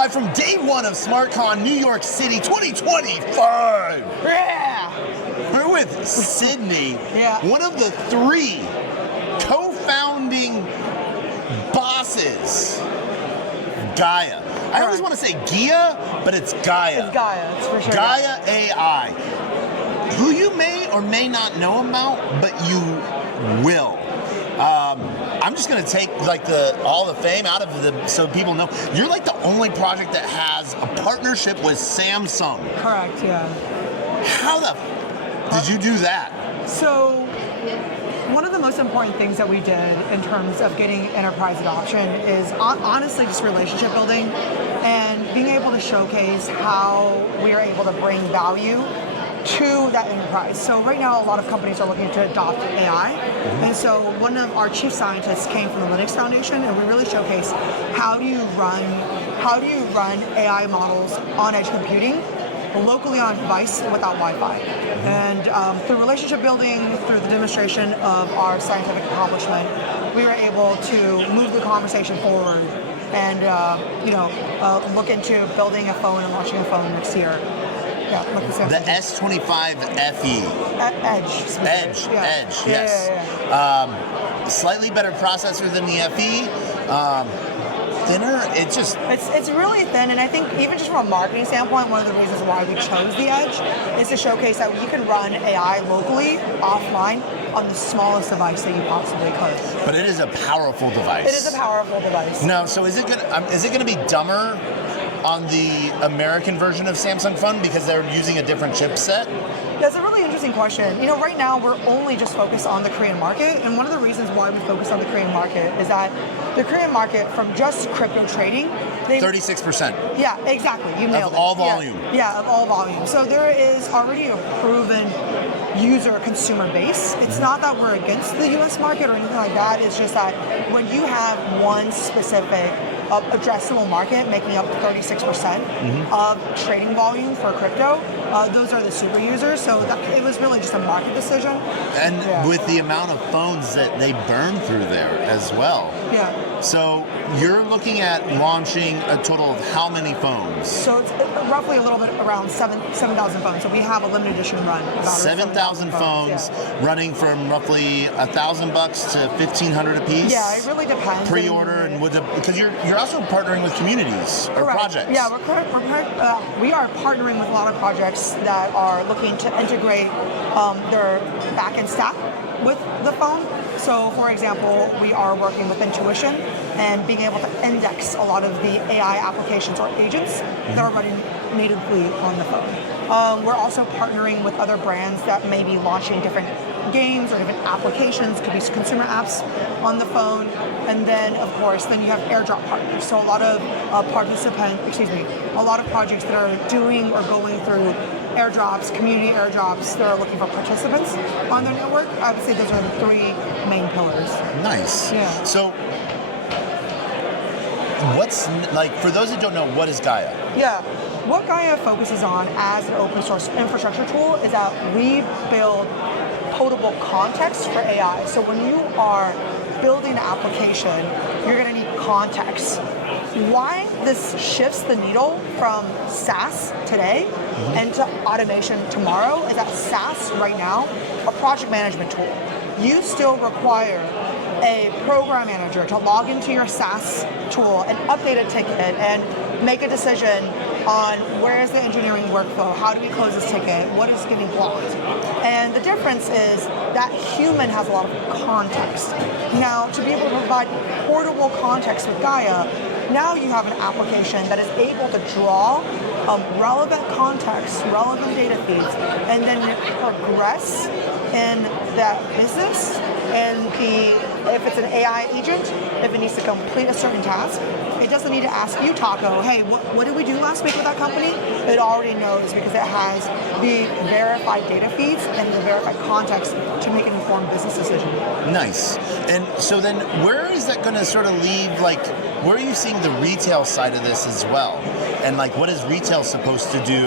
Live from day one of SmartCon New York City 2025. Yeah. We're with Sydney, Yeah. one of the 3 co-founding bosses. Gaia. I always want to say Gaia, but it's Gaia. It's Gaia, it's for sure. Gaia AI, who you may or may not know about, but you will. I'm just gonna take like all the fame out of the so people know. You're like the only project that has a partnership with Samsung. Correct, yeah. How the did you do that? So, one of the most important things that we did in terms of getting enterprise adoption is honestly just relationship building and being able to showcase how we are able to bring value to that enterprise. So right now, a lot of companies are looking to adopt AI, and so one of our chief scientists came from the Linux Foundation, and we really showcase how do you run AI models on edge computing locally on device without Wi-Fi. And through relationship building, through the demonstration of our scientific accomplishment, we were able to move the conversation forward and look into building a phone and launching a phone next year. Yeah, like the S25 FE. Edge. Edge, yes. Yeah. Slightly better processor than the FE. Thinner, It's really thin, and I think even just from a marketing standpoint, one of the reasons why we chose the Edge is to showcase that you can run AI locally, offline, on the smallest device that you possibly could. But it is a powerful device. It is a powerful device. No, so is it gonna be dumber on the American version of Samsung phone because they're using a different chipset? That's a really interesting question. Right now we're only just focused on the Korean market, and one of the reasons why we focus on the Korean market is that the Korean market, from just crypto trading, 36%. Yeah, exactly. You nailed it. Of all volume. Yeah, of all volume. So there is already a proven consumer base. It's not that we're against the U.S. market or anything like that. It's just that when you have one specific addressable market making up 36% of trading volume for crypto, those are the super users. So it was really just a market decision. And with the amount of phones that they burn through there as well. Yeah. So you're looking at launching a total of how many phones? So it's roughly a little bit around 7,000 phones. So we have a limited edition run. 7,000 phones running from roughly $1,000 to $1,500 a piece. Yeah, it really depends. Pre-order and because you're also partnering with communities or projects. Yeah, we are partnering with a lot of projects that are looking to integrate their back-end stack with the phone. So, for example, we are working with Intuition and being able to index a lot of the AI applications or agents that are running natively on the phone. We're also partnering with other brands that may be launching different games or different applications, could be consumer apps on the phone. And then, of course, then you have airdrop partners. So a lot of a lot of projects that are doing or going through airdrops, community airdrops, that are looking for participants on their network. I would say those are the 3 main pillars. Nice. Yeah. So for those that don't know, what is Gaia? Yeah. What Gaia focuses on as an open source infrastructure tool is that we build potable context for AI. So when you are building an application, you're going to need context. Why this shifts the needle from SaaS today and to automation tomorrow is that SaaS right now, a project management tool, you still require a program manager to log into your SaaS tool and update a ticket and make a decision on where is the engineering workflow, how do we close this ticket, what is getting blocked. And the difference is that human has a lot of context. Now, to be able to provide portable context with Gaia, now you have an application that is able to draw relevant context, relevant data feeds, and then progress in that business. And if it's an AI agent, if it needs to complete a certain task, it doesn't need to ask you, Taco, hey, what did we do last week with that company? It already knows because it has the verified data feeds and the verified context to make an informed business decision. Nice. And so then where is that going to sort of leave, where are you seeing the retail side of this as well? And what is retail supposed to do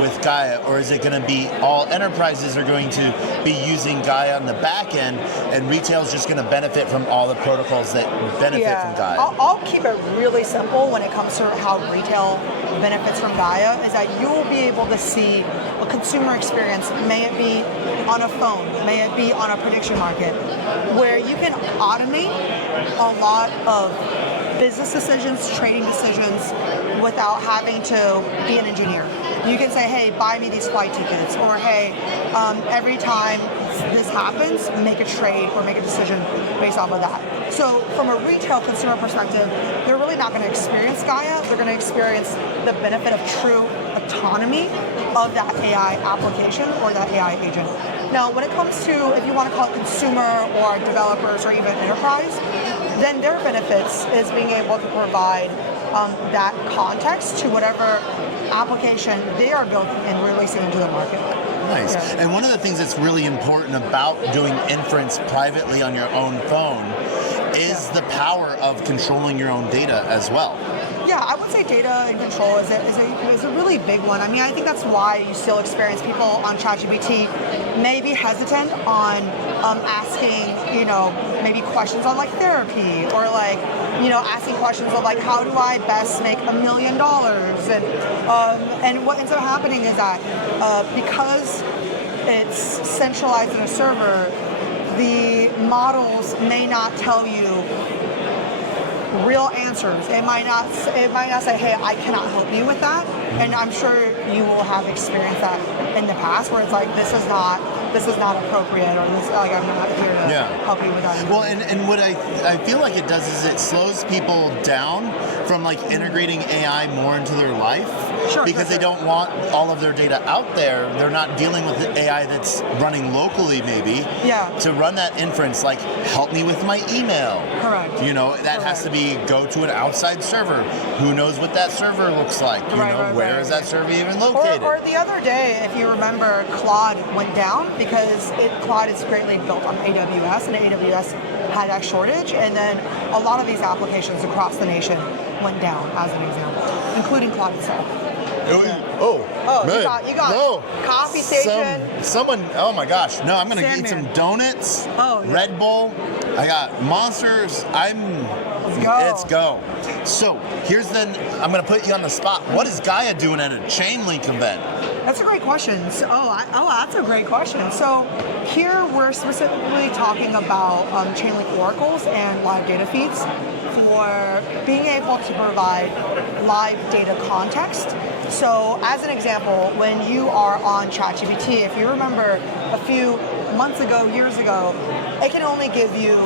with Gaia, or is it going to be all enterprises are going to be using Gaia on the back end, and retail is just going to benefit from all the protocols that benefit from Gaia? I'll keep it really simple when it comes to how retail benefits from Gaia, is that you'll be able to see a consumer experience, may it be on a phone, may it be on a prediction market, where you can automate a lot of business decisions, trading decisions, without having to be an engineer. You can say, hey, buy me these flight tickets, or hey, every time this happens, make a trade or make a decision based off of that. So from a retail consumer perspective, they're really not going to experience Gaia. They're going to experience the benefit of true autonomy of that AI application or that AI agent. Now, when it comes to, if you want to call it consumer or developers or even enterprise, then their benefits is being able to provide that context to whatever application they are building and releasing into the market. Nice. Yeah. And one of the things that's really important about doing inference privately on your own phone is the power of controlling your own data as well. Yeah, I would say data and control is a really big one. I mean, I think that's why you still experience people on ChatGPT may be hesitant on asking, maybe questions on like therapy, or like, asking questions of like, how do I best make $1 million? And what ends up happening is that because it's centralized in a server, the models may not tell you real answers. It might not say, hey, I cannot help you with that. And I'm sure you will have experienced that in the past, where it's like, this is not appropriate, or this, like, I'm not here to help you with that. Well, and what I feel like it does is it slows people down from like integrating AI more into their life, because they don't want all of their data out there. They're not dealing with the AI that's running locally, maybe. Yeah. To run that inference, like, help me with my email. Correct. That has to be go to an outside server. Who knows what that server looks like? Where is that server even located? Or the other day, if you remember, Claude went down because Claude is greatly built on AWS, and AWS had that shortage, and then a lot of these applications across the nation went down, as an example, including Claude itself. Man. You got coffee station. Someone, oh my gosh. No, I'm going to eat some donuts, Red Bull. I got Monsters. Let's go. So, I'm going to put you on the spot. What is Gaia doing at a Chainlink event? That's a great question. That's a great question. So here we're specifically talking about Chainlink oracles and live data feeds for being able to provide live data context. So as an example, when you are on ChatGPT, if you remember a few months ago, years ago, it can only give you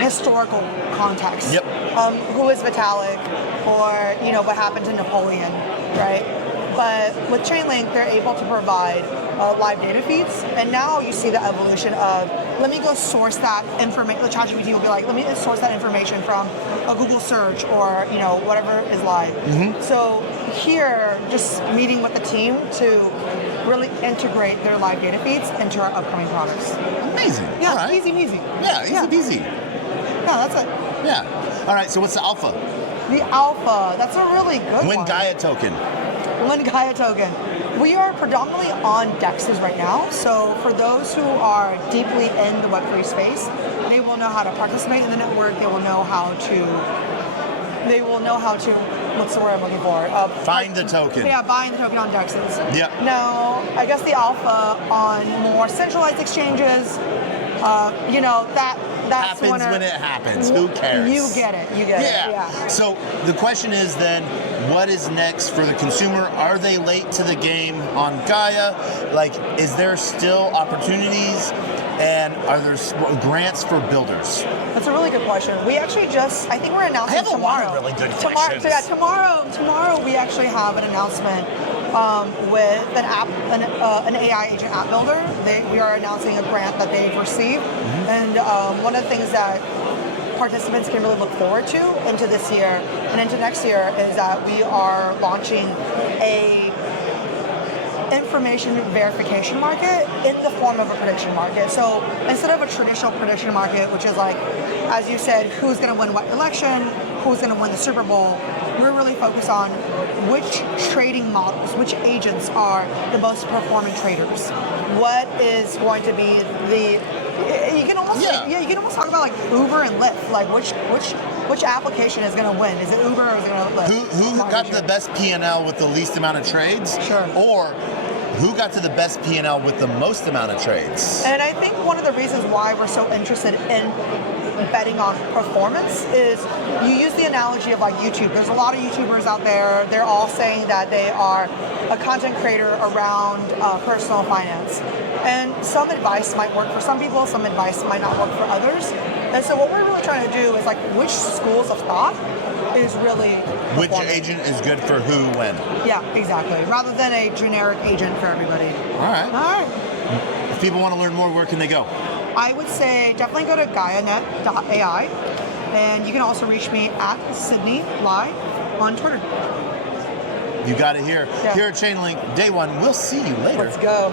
historical context. Yep. Who is Vitalik, or what happened to Napoleon, right? But with Chainlink, they're able to provide live data feeds, and now you see the evolution of, let me go source that information. The ChatGPT will be like, let me source that information from a Google search, or whatever is live. Mm-hmm. So here, just meeting with the team to really integrate their live data feeds into our upcoming products. Amazing. Yeah, all right. Easy peasy. Yeah, easy peasy. Yeah, that's it. Yeah. All right, so what's the alpha? The alpha, that's a really good one. When Gaia token. When Gaia token. We are predominantly on DEXs right now, so for those who are deeply in the Web3 space, they will know how to participate in the network. They will know how to, what's the word I'm looking for? Find the token. Yeah, buying the token on DEXs. Yep. Now, I guess the alpha on more centralized exchanges, that's happens when it happens. Who cares? You get it. Yeah. So the question is then, what is next for the consumer? Are they late to the game on Gaia? Like, is there still opportunities? And are there grants for builders? That's a really good question. We actually I think we're announcing tomorrow. I have a lot of really good questions. Tomorrow we actually have an announcement with an AI agent app builder. We are announcing a grant that they've received, and one of the things that participants can really look forward to into this year and into next year is that we are launching a information verification market in the form of a prediction market. So instead of a traditional prediction market, which is like, as you said, who's going to win what election, who's going to win the Super Bowl, we're really focused on which trading models, which agents are the most performing traders. What is going to be the you can almost you can almost talk about like Uber and Lyft, like which application is going to win? Is it Uber or is it going to Lyft? Who got the best P&L with the least amount of trades? Sure. Or who got to the best P&L with the most amount of trades? And I think one of the reasons why we're so interested in betting on performance is you use the analogy of like YouTube. There's a lot of YouTubers out there. They're all saying that they are a content creator around personal finance. And some advice might work for some people, some advice might not work for others. And so what we're really trying to do is like which schools of thought is really Which performing. agent is good for who, when? Yeah, exactly. Rather than a generic agent for everybody. All right. All right. If people want to learn more, where can they go? I would say definitely go to GaiaNet.ai, and you can also reach me at Sydney Lai on Twitter. You got it here. Yeah. Here at Chainlink, day one. We'll see you later. Let's go.